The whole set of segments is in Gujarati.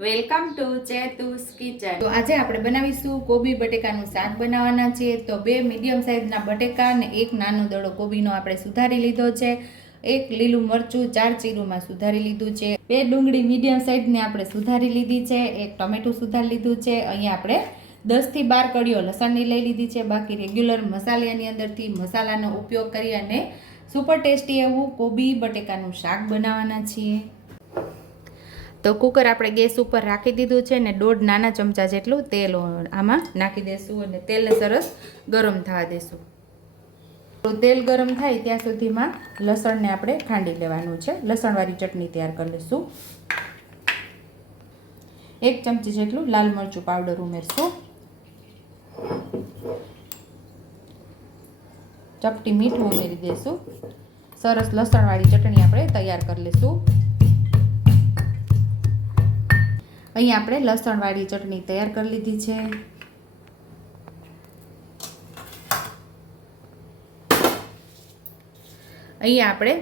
Welcome to ચેતુસ kitchen. તો આજે આપણે બનાવીશું કોબી બટેકાનું શાક બનાવવાના છીએ। તો બે મીડિયમ સાઇઝના બટેકા અને એક નાનો દડો કોબીનો આપણે સુધારી લીધો છે। એક લીલું મરચું 4 ચીરુમાં સુધારી લીધું છે। બે ડુંગળી મીડિયમ સાઇઝની આપણે સુધારી લીધી છે। એક ટમેટું સુધારી લીધું છે। અહીંયા આપણે 10 થી 12 કળીઓ લસણની લઈ લીધી છે। બાકી રેગ્યુલર મસાલાની અંદરથી મસાલાનો ઉપયોગ કરી અને સુપર ટેસ્ટી એવું કોબી બટેકાનું શાક બનાવવાના છીએ। તો કુકર આપણે ગેસ ઉપર રાખી દીધું છે ને 1.5 નાના ચમચા જેટલું તેલ આમાં નાખી દેશું અને તેલને સરસ ગરમ થવા દેશું। તો તેલ ગરમ થાય ત્યાં સુધીમાં લસણને આપણે ખાંડી લેવાનું છે। લસણવાળી ચટણી તૈયાર કરી લઈશું। 1 ચમચી જેટલું લાલ મરચું પાવડર ઉમેરશું। ચપટી મીઠું ઉમેરી દઈશું। સરસ લસણવાળી ચટણી આપણે તૈયાર કરી લઈશું। અહીં આપણે લસણવાળી ચટણી તૈયાર કરી લીધી છે। અહીં આપણે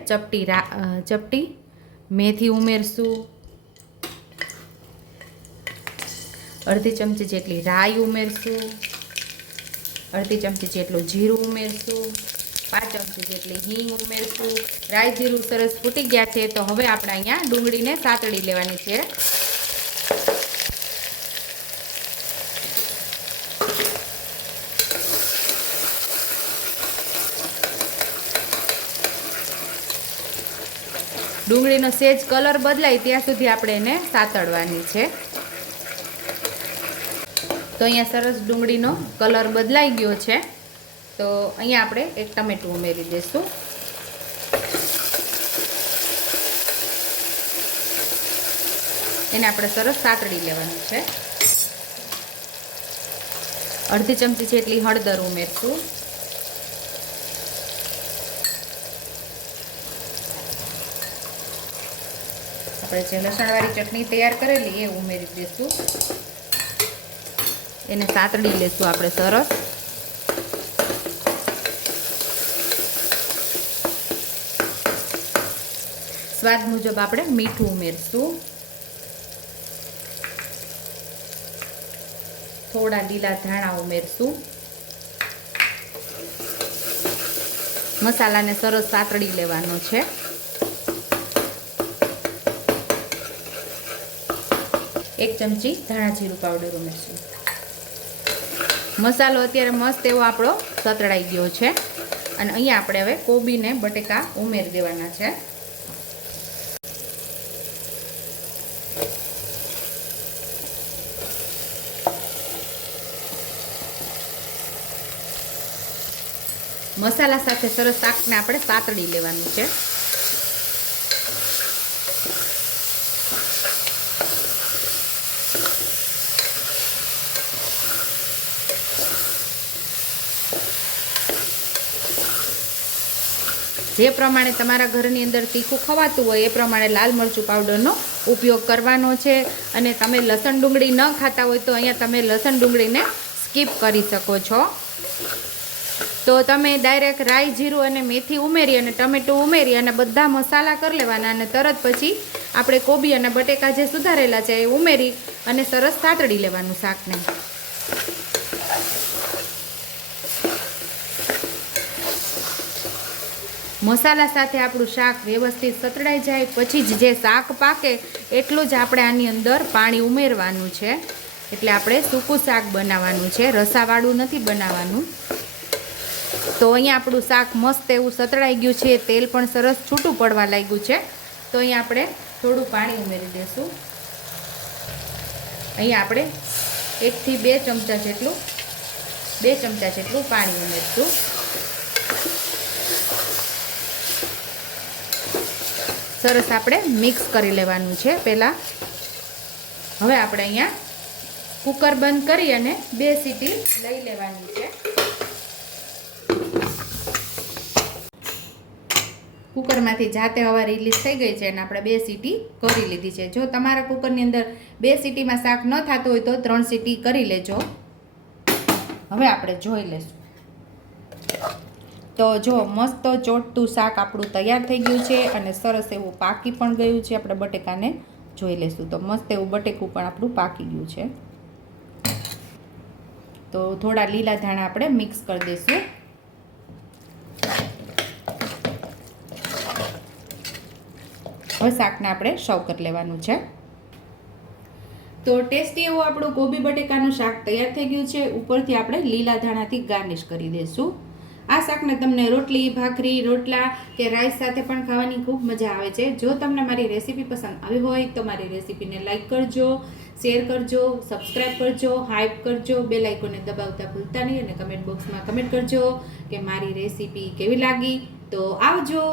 ચપટી મેથી ઉમેરશું। અડધી ચમચી જેટલી રાઈ ઉમેરશું। અડધી ચમચી જેટલું જીરું ઉમેરશું। 5 ચમચી જેટલી હિંગ ઉમેરશું। રાઈ જીરું સરસ ફૂટી ગયા છે તો હવે આપણે અહીંયા ડુંગળીને સાતળી લેવાની છે। ડુંગળીનો સેજ કલર બદલાય ત્યાં સુધી આપણે એને સાતળવાની છે। તો અહીંયા સરસ ડુંગળીનો કલર બદલાઈ ગયો છે તો અહીંયા આપણે એક ટમેટું ઉમેરી દઈશું। એને આપણે સરસ સાતળી લેવાનું છે। અડધી ચમચી જેટલી હળદર ઉમેરશું। આપણે જે લસણવાળી ચટણી તૈયાર કરેલી એ ઉમેરી દઈશું। એને સાતળી લેશું આપણે સરસ। સ્વાદ મુજબ આપણે મીઠું ઉમેરશું। થોડા લીલા ધાણા ઉમેરશું। મસાલાને સરસ સાતળી લેવાનો છે। એક ચમચી ધાણા જીરું પાવડર ઉમેરશું। મસાલો અત્યારે મસ્ત એવો આપણો સતળાઈ ગયો છે અને અહીંયા આપણે હવે કોબીને બટેકા ઉમેરી દેવાના છે। મસાલા સાથે સરસ શાકને આપણે સાતળી લેવાનું છે। જે પ્રમાણે તમારા ઘરની અંદર તીખું ખવાતું હોય એ પ્રમાણે લાલ મરચું પાવડરનો ઉપયોગ કરવાનો છે। અને તમે લસણ ડુંગળી ન ખાતા હોય તો અહીંયા તમે લસણ ડુંગળીને સ્કીપ કરી શકો છો। તો તમે ડાયરેક્ટ રાઈ જીરું અને મેથી ઉમેરી અને ટમેટું ઉમેરી અને બધા મસાલા કરી લેવાના અને તરત પછી આપણે કોબી અને બટેકા જે સુધારેલા છે એ ઉમેરી અને સરસ સાતળી લેવાનું શાકને। મસાલા સાથે આપણું શાક વ્યવસ્થિત સતળાઈ જાય પછી જ જે શાક પાકે એટલું જ આપણે આની અંદર પાણી ઉમેરવાનું છે। એટલે આપણે સૂકું શાક બનાવવાનું છે, રસાવાળું નથી બનાવવાનું। તો અહીંયા આપણું શાક મસ્ત એવું સતળાઈ ગયું છે। તેલ પણ સરસ છૂટું પડવા લાગ્યું છે તો અહીંયા આપણે થોડું પાણી ઉમેરી દઈશું। અહીંયા આપણે 1 થી 2 ચમચા જેટલું પાણી ઉમેરશું। સરસ આપણે મિક્સ કરી લેવાનું છે પહેલાં। હવે આપણે અહીંયા કુકર બંધ કરી અને 2 સીટી લઈ લેવાની છે। કુકરમાંથી જાતે હવા રિલીઝ થઈ ગઈ છે અને આપણે 2 સીટી કરી લીધી છે। જો તમારા કુકરની અંદર 2 સીટીમાં શાક ન થતું હોય તો 3 સીટી કરી લેજો। હવે આપણે જોઈ લઈશું। તો જો મસ્ત ચોટતું શાક આપણું તૈયાર થઈ ગયું છે અને સરસ એવું પાકી પણ ગયું છે। આપણે બટેકાને જોઈ લેશું. તો મસ્ત એવું બટેકું પણ આપણું પાકી ગયું છે. તો થોડા લીલા ધાણા આપણે મિક્સ કરી દઈશું. હવે શાકને આપણે સર્વ કરી લેવાનું છે. તો ટેસ્ટી એવું આપણું કોબી બટેકાનું શાક તૈયાર થઈ ગયું છે. ઉપરથી આપણે લીલા ધાણાથી ગાર્નિશ કરી દઈશું. આ શાકને તમને રોટલી, ભાખરી, રોટલા કે રાઈસ સાથે પણ ખાવાની ખૂબ મજા આવે છે. જો તમને મારી રેસીપી પસંદ આવી હોય તો મારી રેસીપીને લાઈક કરજો, શેર કરજો, સબસ્ક્રાઈબ કરજો, હાઈપ કરજો, બેલ આઇકોનને દબાવતા ભૂલતા નહીં અને કમેન્ટ બોક્સમાં કમેન્ટ કરજો કે મારી રેસીપી કેવી લાગી. તો આવજો.